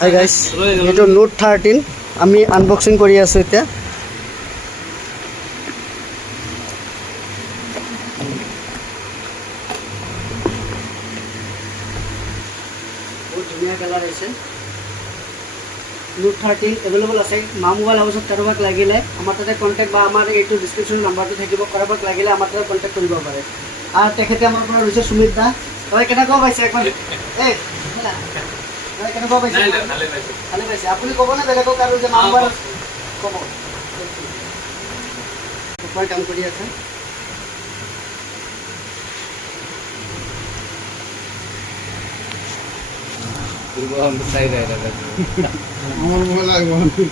Hi guys, এইটো note 13 আমি unboxing কৰি আছোঁ এতিয়া। বহুত ধুনীয়া কালাৰ আহিছে। নোট 13 এভেইলেবল আছে। মা মোবাইল হাউচত কাৰোবাক লাগিলে আমাৰ তাতে কণ্টেক্ট বা আমাৰ এইটো ডিছক্ৰিপশ্যন নাম্বাৰটো থাকিব, কাৰোবাক লাগিলে আমাৰ তাতে কণ্টেক্ট কৰিব পাৰে। আৰু তেখেতে আমাৰ পৰা হৈছে সুমিত দা। তই কেনেকুৱা পাইছে এখন? কেনেকুৱা পাইছে? ভালে পাইছে। আপুনি ক'বনে বেলেগক আৰু যে মা মোবাইল ক'ব? ওপৰ কাম কৰি আছে। আমাৰ মোবাইল লাগবে।